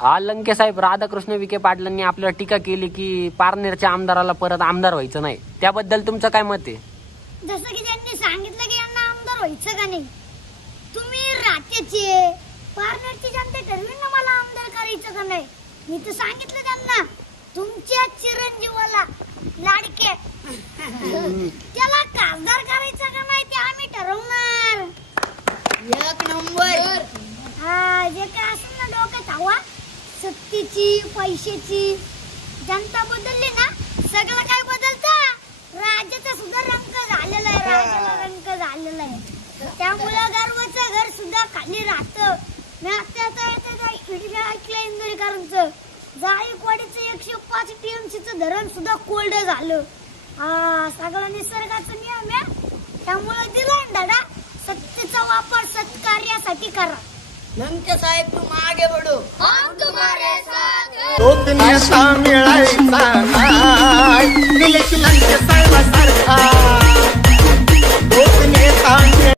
हा लंके साहेब, राधाकृष्ण विखे पाटलांनी आपल्याला टीका केली की पारनेरच्या आमदाराला परत आमदार व्हायचं नाही, त्याबद्दल तुमचं काय मत आहे? जसं की त्यांनी सांगितलं की यांना आमदार व्हायचं का नाही, तुम्ही रात्याचे पारनेरची जनता ठरवी ना मला आमदार करायचं का नाही. मी तर सांगितलं त्यांना तुमच्या चिरंजीवाला लाडके त्याला खासदार करायचं का नाही ते आम्ही ठरवणार. एक नंबर. हा जे काय असेल ना डोक्यात हवा, सत्तेची पैशाची, जनता बदलली ना सगळं काय बदलतं. राज्याचा सुद्धा रंग झालेला आहे, राज्याला रंग झालेला आहे. त्यामुळे गर्वाचं घर सुद्धा खाली राहतं. मी आता ऐकलं इंदोरीकरांचं जायकवाडीचं 105 TMCचं धरण सुद्धा कोल्ड झालं. हा सगळं निसर्गाचा नियम आहे. त्यामुळे दिला धडा, सत्तेचा वापर सत्कार्यासाठी करा. लंके साहेब तुम आगे बढ़ो, हम तुम्हारे साथ हैं. तो नेता मिळायचा नाही, लंके साहेब